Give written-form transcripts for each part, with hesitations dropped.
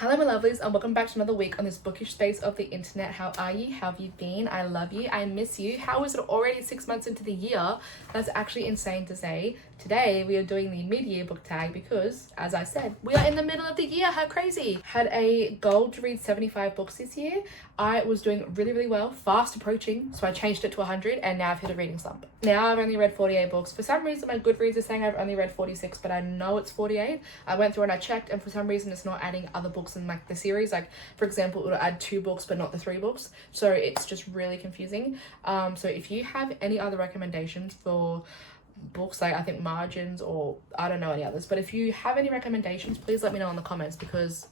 Hello my lovelies and welcome back to another week on this bookish space of the internet. How are you? How have you been? I love you. I miss you. How is it already 6 months into the year? That's actually insane to say. Today we are doing the mid-year book tag because, as I said, we are in the middle of the year. How crazy. Had a goal to read 75 books this year. I was doing really well, fast approaching, so I changed it to 100 and now I've hit a reading slump. Now I've only read 48 books. For some reason my Goodreads is saying I've only read 46, but I know it's 48. I went through and I checked, and for some reason it's not adding other books in like the series. Like for example, it'll add 2 books but not the 3 books, so it's just really confusing. So if you have any other recommendations for books, like I think margins, or I don't know any others, but if you have any recommendations, please let me know in the comments, because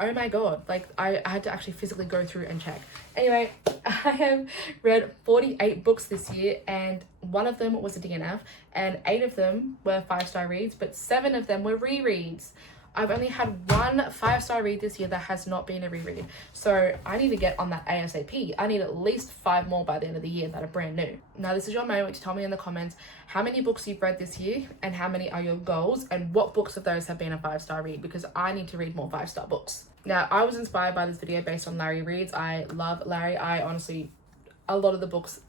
oh my god, like I had to actually physically go through and check. Anyway, I have read 48 books this year, and one of them was a DNF, and 8 of them were 5-star reads, but 7 of them were rereads. I've only had 1 5-star read this year that has not been a reread. So I need to get on that ASAP. I need at least 5 more by the end of the year that are brand new. Now this is your moment to tell me in the comments how many books you've read this year and how many are your goals, and what books of those have been a 5-star read, because I need to read more 5-star books. Now I was inspired by this video based on Larry Reads. I love Larry. I honestly, a lot of the books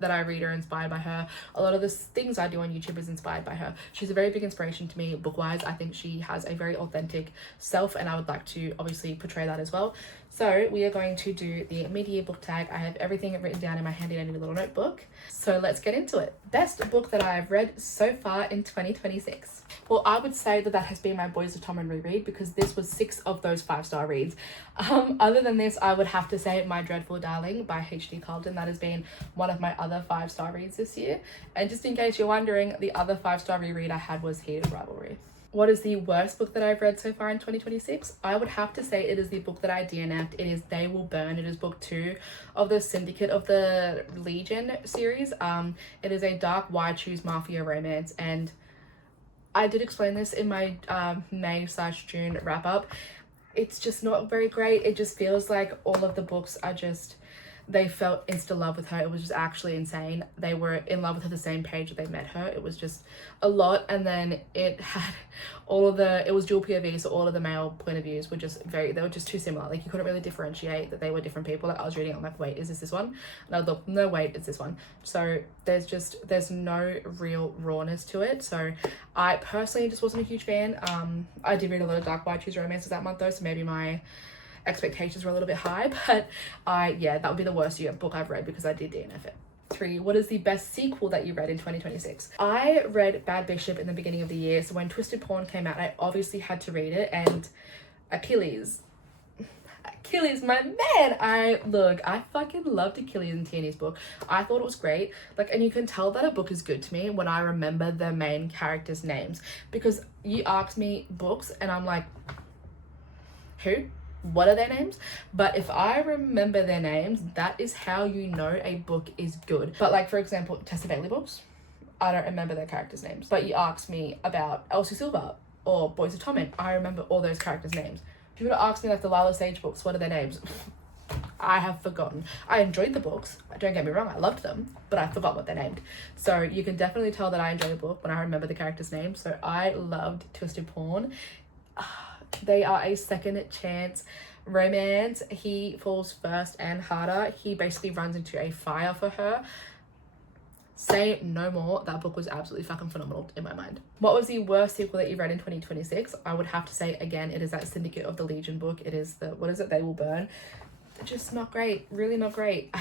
that I read are inspired by her. A lot of the things I do on YouTube is inspired by her. She's a very big inspiration to me book-wise. I think she has a very authentic self, and I would like to obviously portray that as well. So we are going to do the mid-year book tag. I have everything written down in my handy dandy little notebook. So let's get into it. Best book that I've read so far in 2026. Well, I would say that has been my Boys of Tom and reread, because this was 6 of those 5-star reads. Other than this, I would have to say My Dreadful Darling by H.D. Carlton. That has been one of my other 5-star reads this year. And just in case you're wondering, the other 5-star reread I had was Heated Rivalry. What is the worst book that I've read so far in 2026? I would have to say it is the book that I DNF'd. It is They Will Burn. It is book 2 of the Syndicate of the Legion series. It is a dark why-choose mafia romance, and I did explain this in my May/June wrap-up. It's just not very great. It just feels like all of the books are just, they felt insta love with her. It was just actually insane. They were in love with her the same page that they met her. It was just a lot. And then it had it was dual POV, so all of the male point of views were just they were just too similar. Like you couldn't really differentiate that they were different people. Like I was reading it, I'm like, wait, is this one? No, wait, it's this one. So there's no real rawness to it. So I personally just wasn't a huge fan. I did read a lot of dark why-choose romances that month though, so maybe my expectations were a little bit high, but yeah, that would be the worst book I've read, because I did DNF it. 3. What is the best sequel that you read in 2026? I read Bad Bishop in the beginning of the year, so when Twisted Porn came out, I obviously had to read it. And Achilles, my man. I fucking loved Achilles and Tierney's book. I thought it was great. Like, and you can tell that a book is good to me when I remember the main characters' names, because you ask me books and I'm like, who? What are their names? But if I remember their names, that is how you know a book is good. But like, for example, Tessa Bailey books, I don't remember their characters' names. But you ask me about Elsie Silver or Boys of Tom, I remember all those characters' names. If you were to ask me like the Lila Sage books, what are their names? I have forgotten. I enjoyed the books, don't get me wrong, I loved them, but I forgot what they're named. So you can definitely tell that I enjoy a book when I remember the characters' names. So I loved Twisted Porn. They are a second chance romance. He falls first and harder. He basically runs into a fire for her. Say no more. That book was absolutely fucking phenomenal in my mind. What was the worst sequel that you read in 2026? I would have to say, again, it is that Syndicate of the Legion book. It is They Will Burn. Just not great, really not great.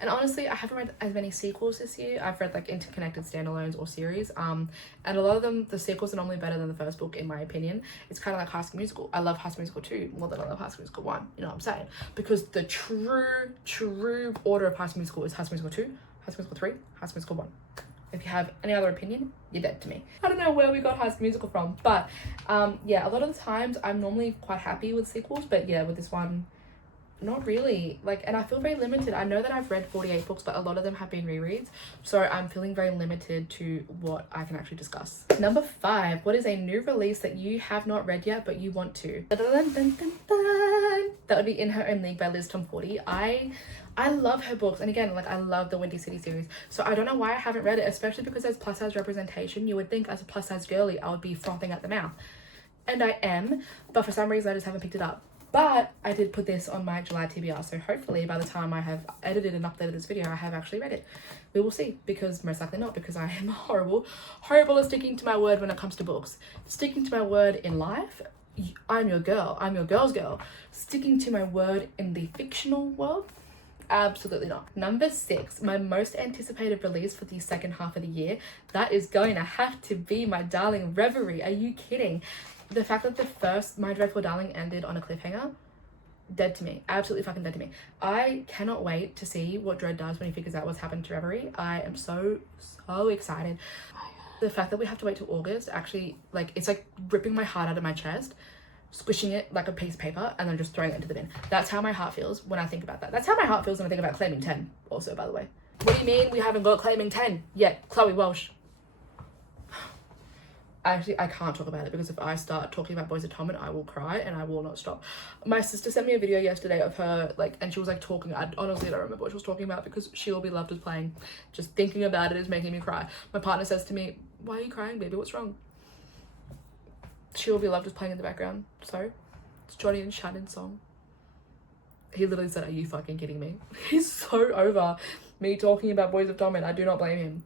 And honestly, I haven't read as many sequels this year. I've read like interconnected standalones or series, and a lot of them, the sequels are normally better than the first book in my opinion. It's kind of like High School Musical. I love High School Musical 2 more than I love High School Musical 1, you know what I'm saying? Because the true order of High School Musical is High School Musical 2, High School Musical 3, High School Musical 1. If you have any other opinion, you're dead to me. I don't know where we got High School Musical from, but yeah, a lot of the times I'm normally quite happy with sequels, but yeah, with this one, not really. Like, and I feel very limited. I know that I've read 48 books, but a lot of them have been rereads, so I'm feeling very limited to what I can actually discuss. Number 5, what is a new release that you have not read yet but you want to? Dun, dun, dun, dun, dun. That would be In Her Own League by Liz Tom 40. I love her books, and again, like, I love the Windy City series, so I don't know why I haven't read it, especially because there's plus size representation. You would think as a plus size girly I would be frothing at the mouth. and I am, but for some reason I just haven't picked it up. But I did put this on my July TBR, so hopefully by the time I have edited and uploaded this video, I have actually read it. We will see, because most likely not, because I am horrible at sticking to my word when it comes to books. Sticking to my word in life, I'm your girl, I'm your girl's girl. Sticking to my word in the fictional world, absolutely not. Number 6, my most anticipated release for the second half of the year, that is going to have to be my darling Reverie. Are you kidding? The fact that the first My Dreadful Darling ended on a cliffhanger, dead to me. Absolutely fucking dead to me. I cannot wait to see what Dread does when he figures out what's happened to Reverie. I am so excited. The fact that we have to wait till August, actually, like, it's like ripping my heart out of my chest, squishing it like a piece of paper, and then just throwing it into the bin. That's how my heart feels when I think about that. That's how my heart feels when I think about Claiming 10 also, by the way. What do you mean we haven't got Claiming 10 yet, Chloe Walsh? Actually, I can't talk about it, because if I start talking about Boys of Tom, I will cry and I will not stop. My sister sent me a video yesterday of her, like, and she was like talking, I honestly don't remember what she was talking about, because She Will Be Loved is playing. Just thinking about it is making me cry. My partner says to me, "Why are you crying, baby? What's wrong?" She Will Be Loved is playing in the background. So it's Johnny and Shannon's song. He literally said, "Are you fucking kidding me?" He's so over me talking about Boys of Tom, I do not blame him.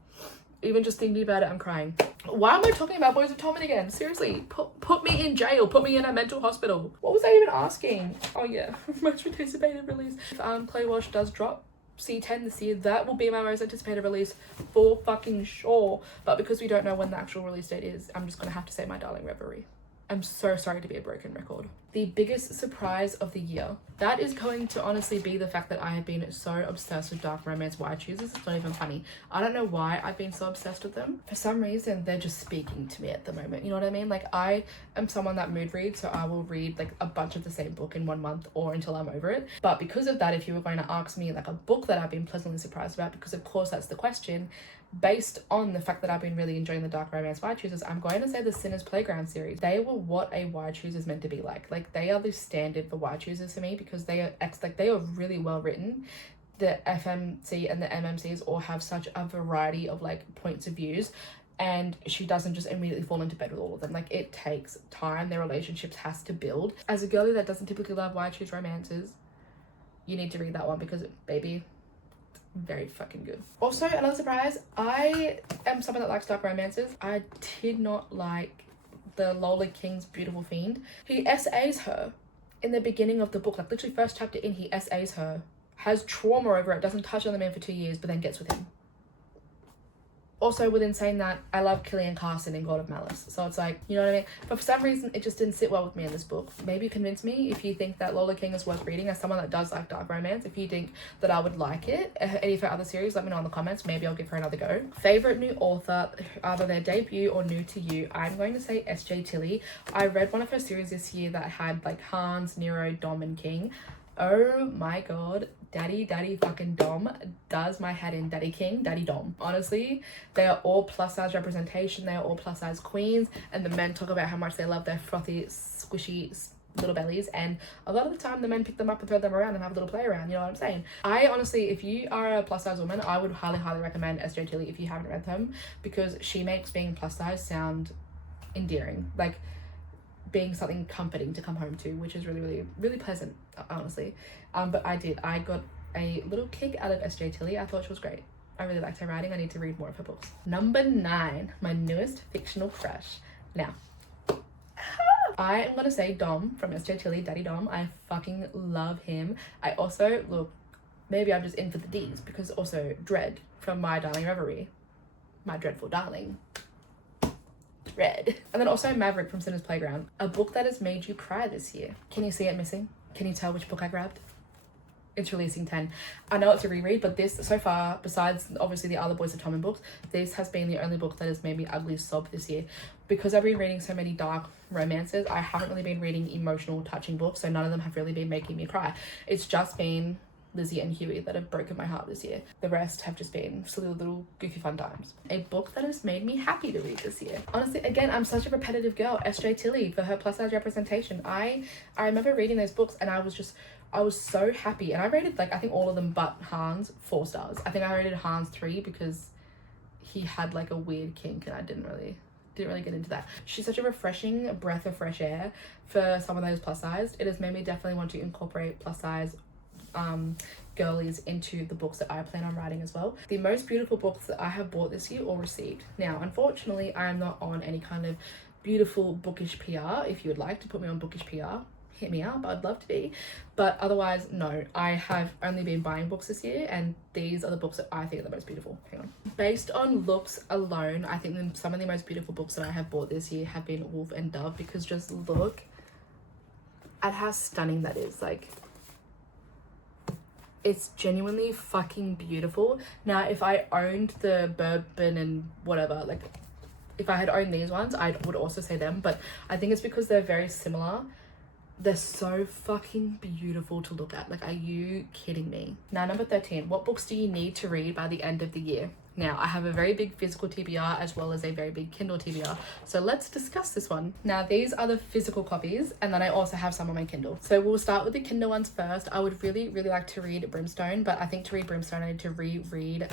Even just thinking about it, I'm crying. Why am I talking about Boys of Tom again? Seriously, put me in jail. Put me in a mental hospital. What was I even asking? Oh yeah, most anticipated release. If Chloe Walsh does drop C10 this year, that will be my most anticipated release for fucking sure. But because we don't know when the actual release date is, I'm just gonna have to say my darling Reverie. I'm so sorry to be a broken record. The biggest surprise of the year, that is going to honestly be the fact that I have been so obsessed with dark romance YA choosers. It's not even funny. I don't know why I've been so obsessed with them. For some reason, they're just speaking to me at the moment. You know what I mean? Like, I am someone that mood reads, so I will read like a bunch of the same book in 1 month or until I'm over it. But because of that, if you were going to ask me like a book that I've been pleasantly surprised about, because of course that's the question, based on the fact that I've been really enjoying the dark romance YA choosers, I'm going to say the Sinner's Playground series. They were what a YA chooser is meant to be like. Like, they are the standard for YA choosers for me, because they are really well written. The FMC and the MMCs all have such a variety of like points of views, and she doesn't just immediately fall into bed with all of them. Like, it takes time. Their relationships has to build. As a girlie that doesn't typically love YA choose romances, you need to read that one, because baby, very fucking good. Also, another surprise, I am someone that likes dark romances. I did not like the Lola King's Beautiful Fiend. He SAs her in the beginning of the book, like literally first chapter in, he SAs her, has trauma over it, doesn't touch on the man for 2 years, but then gets with him. Also, within saying that, I love Killian Carson in God of Malice. So it's like, you know what I mean? But for some reason, it just didn't sit well with me in this book. Maybe convince me if you think that Lola King is worth reading, as someone that does like dark romance. If you think that I would like it, any of her other series, let me know in the comments. Maybe I'll give her another go. Favorite new author, either their debut or new to you, I'm going to say S.J. Tilly. I read one of her series this year that had like Hans, Nero, Dom, and King. Oh my god, daddy fucking Dom does my head in. Daddy King, daddy Dom. Honestly, they are all plus size representation. They are all plus size queens, and the men talk about how much they love their frothy, squishy little bellies, and a lot of the time the men pick them up and throw them around and have a little play around. You know what I'm saying? I honestly, if you are a plus size woman, I would highly recommend S.J. Tilly if you haven't read them, because she makes being plus size sound endearing, like being something comforting to come home to, which is really pleasant, honestly. But I got a little kick out of S.J. Tilly. I thought she was great. I really liked her writing. I need to read more of her books. Number 9, my newest fictional crush. Now, I am gonna say Dom from S.J. Tilly, Daddy Dom. I fucking love him. I also, look, maybe I'm just in for the D's, because also Dread from My Darling Reverie, My Dreadful Darling. Dread. And then also Maverick from Sinner's Playground, a book that has made you cry this year. Can you see it missing? Can you tell which book I grabbed? It's releasing 10. I know it's a reread, but this, so far, besides obviously the other Boys of Tom books, this has been the only book that has made me ugly sob this year. Because I've been reading so many dark romances, I haven't really been reading emotional, touching books, so none of them have really been making me cry. It's just been Lizzie and Huey that have broken my heart this year. The rest have just been silly little goofy fun times. A book that has made me happy to read this year. Honestly, again, I'm such a repetitive girl. S.J. Tilly for her plus size representation. I remember reading those books and I was so happy, and I rated like I think all of them but Hans 4 stars. I think I rated Hans 3 because he had like a weird kink and I didn't really didn't really get into that. She's such a refreshing breath of fresh air for someone that is plus sized. It has made me definitely want to incorporate plus size girlies into the books that I plan on writing as well. The most beautiful books that I have bought this year or received. Now, unfortunately, I am not on any kind of beautiful bookish PR. If you would like to put me on bookish PR, hit me up. I'd love to be. But otherwise, no. I have only been buying books this year, and these are the books that I think are the most beautiful. Hang on. Based on looks alone, I think some of the most beautiful books that I have bought this year have been Wolf and Dove, because just look at how stunning that is. Like, it's genuinely fucking beautiful. Now, if I owned the bourbon and whatever, like, if I had owned these ones, I would also say them. But I think it's because they're very similar. They're so fucking beautiful to look at. Like, are you kidding me? Now, number 13. What books do you need to read by the end of the year? Now, I have a very big physical TBR as well as a very big Kindle TBR. So let's discuss this one. Now, these are the physical copies, and then I also have some on my Kindle. So we'll start with the Kindle ones first. I would really, really like to read Brimstone, but I think to read Brimstone, I need to reread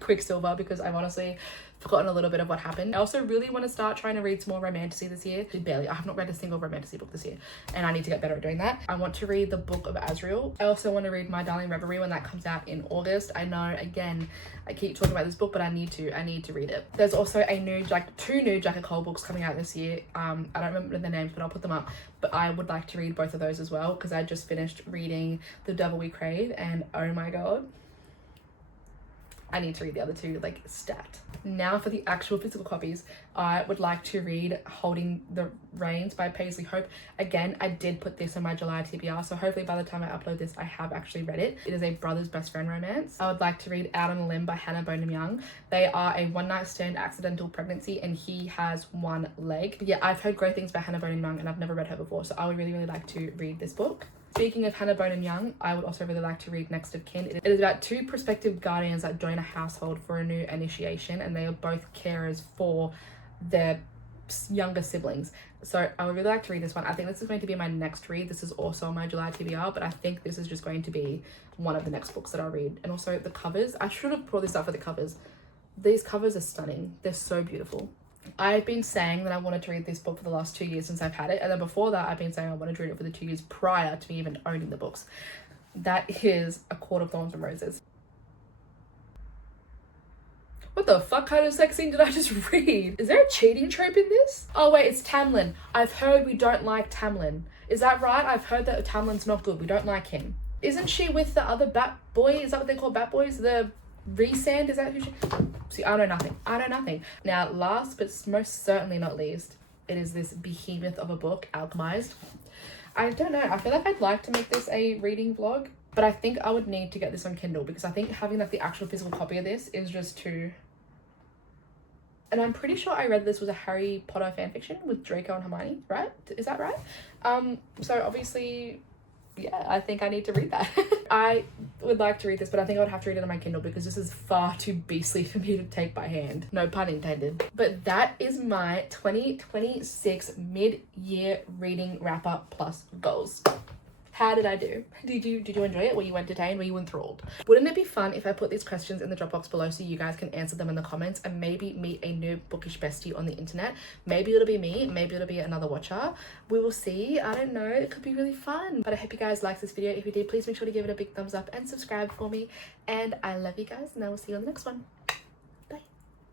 Quicksilver, because I've honestly forgotten a little bit of what happened. I also really want to start trying to read some more romantasy this year. I have not read a single romantasy book this year, and I need to get better at doing that. I want to read the Book of Azrael. I also want to read My Darling Reverie when that comes out in August. I know, again, I keep talking about this book, but I need to read it. There's also two new Jack and Cole books coming out this year. I don't remember the names, but I'll put them up. But I would like to read both of those as well, because I just finished reading The Devil We Crave, and oh my god, I need to read the other two, like, stat. Now for the actual physical copies, I would like to read Holding the Reins by Paisley Hope. Again, I did put this on my July TBR, so hopefully by the time I upload this, I have actually read it. It is a brother's best friend romance. I would like to read Out on a Limb by Hannah Bonham Young. They are a one-night stand accidental pregnancy, and he has one leg. But yeah, I've heard great things about Hannah Bonham Young, and I've never read her before, so I would really, really like to read this book. Speaking of Hannah Bonham Young, I would also really like to read Next of Kin. It is about two prospective guardians that join a household for a new initiation, and they are both carers for their younger siblings. So I would really like to read this one. I think this is going to be my next read. This is also on my July TBR, but I think this is just going to be one of the next books that I'll read. And also the covers. I should have brought this up for the covers. These covers are stunning. They're so beautiful. I've been saying that I wanted to read this book for the last 2 years since I've had it, and then before that I've been saying I wanted to read it for the 2 years prior to me even owning the books. That is A Court of Thorns and Roses. What the fuck kind of sex scene did I just read? Is there a cheating trope in this? Oh wait, it's Tamlin. I've heard we don't like Tamlin. Is that right? I've heard that Tamlin's not good. We don't like him. Isn't she with the other bat boy? Is that what they call bat boys? The Resand, is that who she... See, I know nothing. Now, last but most certainly not least, it is this behemoth of a book, Alchemized. I don't know, I feel like I'd like to make this a reading vlog, but I think I would need to get this on Kindle, because I think having like the actual physical copy of this is just too... And I'm pretty sure I read this was a Harry Potter fanfiction with Draco and Hermione, right? Is that right? So obviously... yeah, I think I need to read that. I would like to read this, but I think I would have to read it on my Kindle, because this is far too beastly for me to take by hand. No pun intended. But that is my 2026 mid-year reading wrap-up plus goals. How did I do? Did you enjoy it? Were you entertained? Were you enthralled? Wouldn't it be fun if I put these questions in the drop box below so you guys can answer them in the comments and maybe meet a new bookish bestie on the internet? Maybe it'll be me, maybe it'll be another watcher. We will see. I don't know. It could be really fun. But I hope you guys liked this video. If you did, please make sure to give it a big thumbs up and subscribe for me. And I love you guys, and I will see you on the next one.